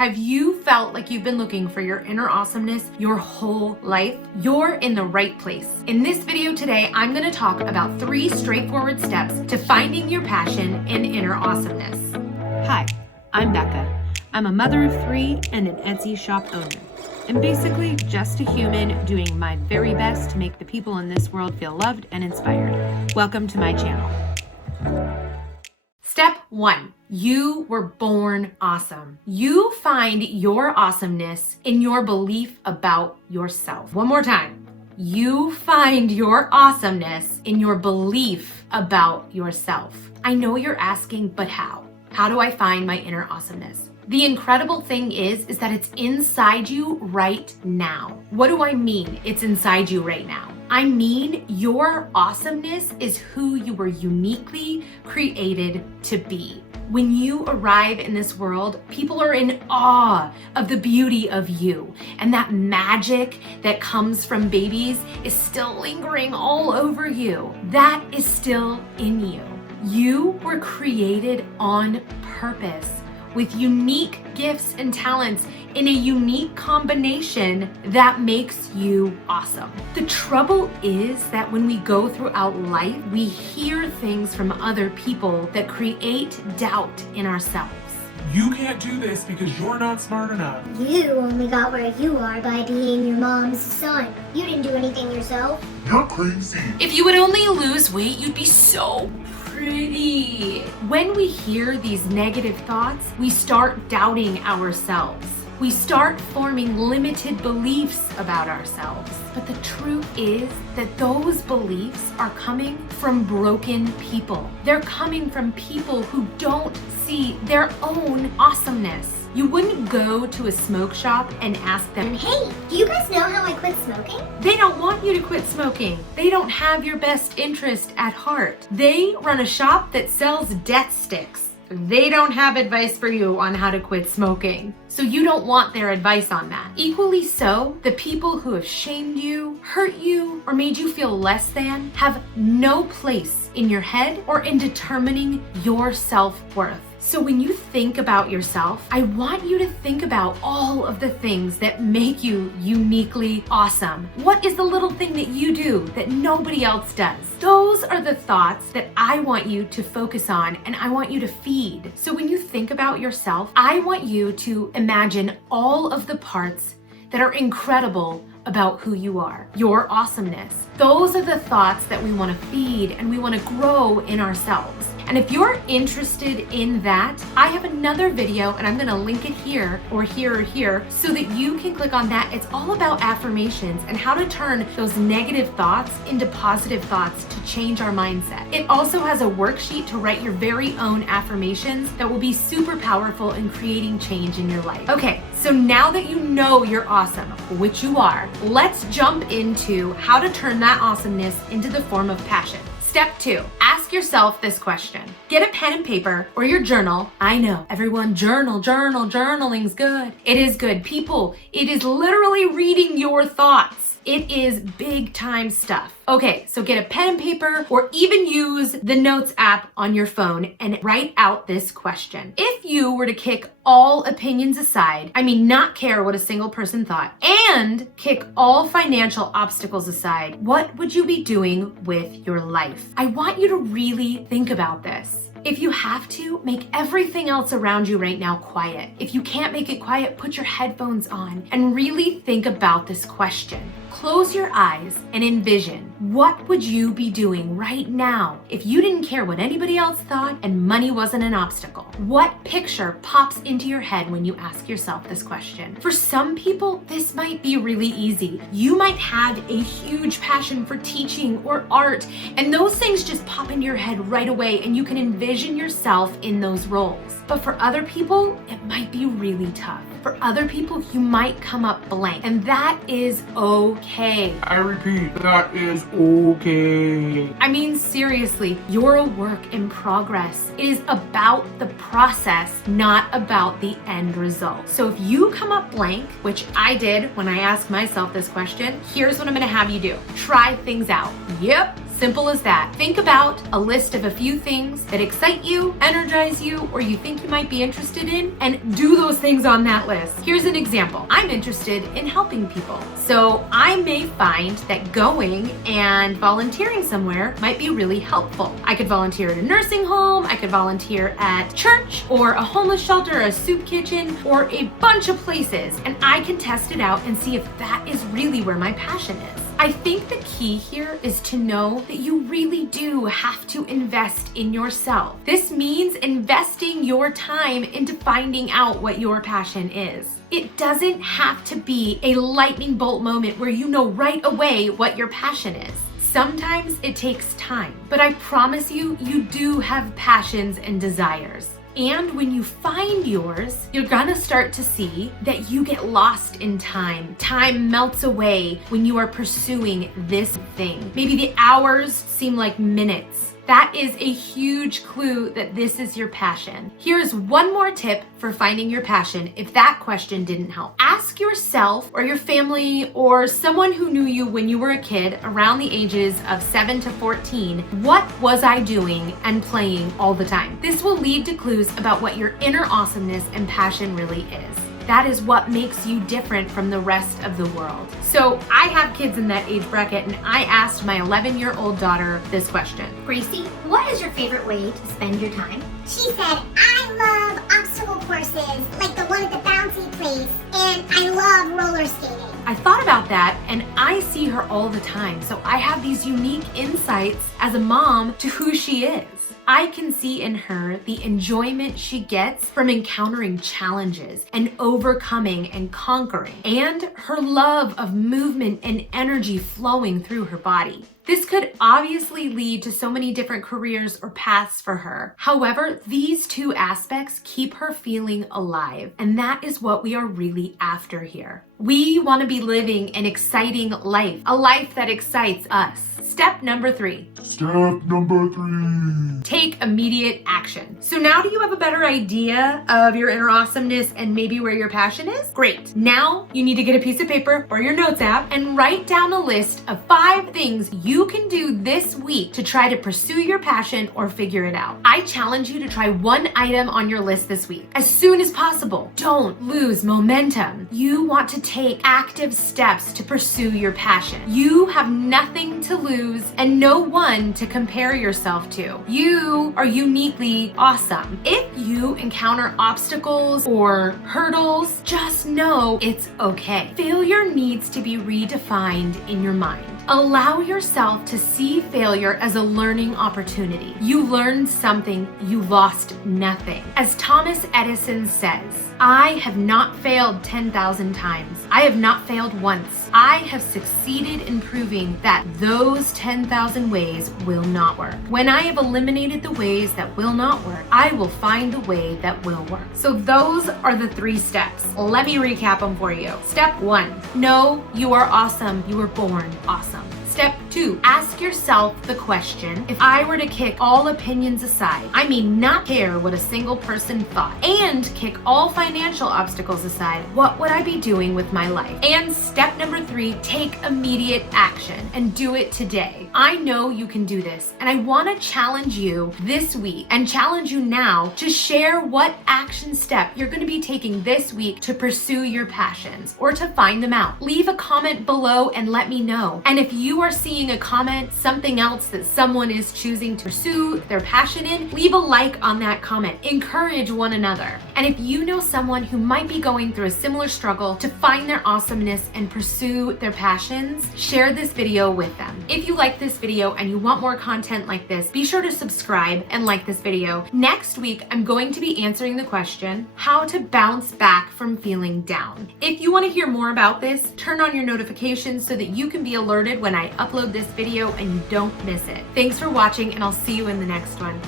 Have you felt like you've been looking for your inner awesomeness your whole life? You're in the right place. In this video today, I'm going to talk about 3 straightforward steps to finding your passion and inner awesomeness. Hi, I'm Becca. I'm a mother of 3 and an Etsy shop owner. I'm basically just a human doing my very best to make the people in this world feel loved and inspired. Welcome to my channel. Step 1. You were born awesome. You find your awesomeness in your belief about yourself. One more time. You find your awesomeness in your belief about yourself. I know you're asking, but how? How do I find my inner awesomeness? The incredible thing is that it's inside you right now. What do I mean it's inside you right now? I mean your awesomeness is who you were uniquely created to be. When you arrive in this world, people are in awe of the beauty of you. And that magic that comes from babies is still lingering all over you. That is still in you. You were created on purpose, with unique gifts and talents in a unique combination that makes you awesome. The trouble is that when we go throughout life, we hear things from other people that create doubt in ourselves. You can't do this because you're not smart enough. You only got where you are by being your mom's son. You didn't do anything yourself. You're crazy. If you would only lose weight, you'd be so pretty. When we hear these negative thoughts, we start doubting ourselves. We start forming limited beliefs about ourselves. But the truth is that those beliefs are coming from broken people. They're coming from people who don't see their own awesomeness. You wouldn't go to a smoke shop and ask them, Hey, do you guys know how I quit smoking? they don't want you to quit smoking. They don't have your best interest at heart. They run a shop that sells death sticks. They don't have advice for you on how to quit smoking. So you don't want their advice on that. Equally so, the people who have shamed you, hurt you, or made you feel less than have no place in your head or in determining your self-worth. So when you think about yourself, I want you to think about all of the things that make you uniquely awesome. What is the little thing that you do that nobody else does? Those are the thoughts that I want you to focus on and I want you to feed. So when you think about yourself, I want you to imagine all of the parts that are incredible about who you are, your awesomeness. Those are the thoughts that we want to feed and we want to grow in ourselves. And if you're interested in that, I have another video and I'm going to link it here or here or here so that you can click on that. It's all about affirmations and how to turn those negative thoughts into positive thoughts to change our mindset. It also has a worksheet to write your very own affirmations that will be super powerful in creating change in your life. Okay, so now that you know you're awesome, which you are, let's jump into how to turn that awesomeness into the form of passion. Step 2, ask yourself this question. Get a pen and paper or your journal. I know, everyone, journaling's good. It is good. People, it is literally reading your thoughts. It is big time stuff. Okay, so get a pen and paper or even use the Notes app on your phone and write out this question. If you were to kick all opinions aside, I mean not care what a single person thought, and kick all financial obstacles aside, what would you be doing with your life? I want you to really think about this. If you have to, make everything else around you right now quiet. If you can't make it quiet, put your headphones on and really think about this question. Close your eyes and envision, what would you be doing right now if you didn't care what anybody else thought and money wasn't an obstacle? What picture pops into your head when you ask yourself this question? For some people, this might be really easy. You might have a huge passion for teaching or art, and those things just pop into your head right away and you can envision yourself in those roles. But for other people, it might be really tough. For other people, you might come up blank, and that is okay. I repeat, that is okay. I mean, seriously, you're a work in progress. It is about the process, not about the end result. So if you come up blank, which I did when I asked myself this question, here's what I'm gonna have you do. Try things out. Yep, Simple as that. Think about a list of a few things that excite you, energize you, or you think you might be interested in, and do those things on that list. Here's an example. I'm interested in helping people. So I may find that going and volunteering somewhere might be really helpful. I could volunteer at a nursing home, I could volunteer at church, or a homeless shelter, a soup kitchen, or a bunch of places, and I can test it out and see if that is really where my passion is. I think the key here is to know that you really do have to invest in yourself. This means investing your time into finding out what your passion is. It doesn't have to be a lightning bolt moment where you know right away what your passion is. Sometimes it takes time, but I promise you, you do have passions and desires. And when you find yours, you're gonna start to see that you get lost in time. Time melts away when you are pursuing this thing. Maybe the hours seem like minutes. That is a huge clue that this is your passion. Here's one more tip for finding your passion if that question didn't help. Ask yourself or your family or someone who knew you when you were a kid around the ages of 7 to 14, what was I doing and playing all the time? This will lead to clues about what your inner awesomeness and passion really is. That is what makes you different from the rest of the world. So I have kids in that age bracket, and I asked my 11-year-old daughter this question. Gracie, what is your favorite way to spend your time? She said, I love obstacle courses, like the one at the bouncy place, and I love roller skating. I thought about that, and I see her all the time, so I have these unique insights as a mom to who she is. I can see in her the enjoyment she gets from encountering challenges and overcoming and conquering, and her love of movement and energy flowing through her body. This could obviously lead to so many different careers or paths for her. However, these two aspects keep her feeling alive, and that is what we are really after here. We want to be living an exciting life, a life that excites us. Step number 3. Step number 3. Take immediate action. So now do you have a better idea of your inner awesomeness and maybe where your passion is? Great. Now you need to get a piece of paper or your notes app and write down a list of 5 things you can do this week to try to pursue your passion or figure it out. I challenge you to try one item on your list this week as soon as possible. Don't lose momentum. You want to take active steps to pursue your passion. You have nothing to lose and no one to compare yourself to. You are uniquely awesome. If you encounter obstacles or hurdles, just know it's okay. Failure needs to be redefined in your mind. Allow yourself to see failure as a learning opportunity. You learned something, you lost nothing. As Thomas Edison says, I have not failed 10,000 times. I have not failed once. I have succeeded in proving that those 10,000 ways will not work. When I have eliminated the ways that will not work, I will find the way that will work. So those are the 3 steps. Let me recap them for you. Step 1, know you are awesome. You were born awesome. Step 2, ask yourself the question, if I were to kick all opinions aside, I mean not care what a single person thought, and kick all financial obstacles aside, what would I be doing with my life? And step number 3, take immediate action and do it today. I know you can do this, and I want to challenge you this week and challenge you now to share what action step you're going to be taking this week to pursue your passions or to find them out. Leave a comment below and let me know. And if you are seeing a comment, something else that someone is choosing to pursue their passion in, leave a like on that comment. Encourage one another. And if you know someone who might be going through a similar struggle to find their awesomeness and pursue their passions, share this video with them. If you like this video and you want more content like this, be sure to subscribe and like this video. Next week, I'm going to be answering the question, how to bounce back from feeling down. If you want to hear more about this, turn on your notifications so that you can be alerted when I upload this video and you don't miss it. Thanks for watching, and I'll see you in the next one.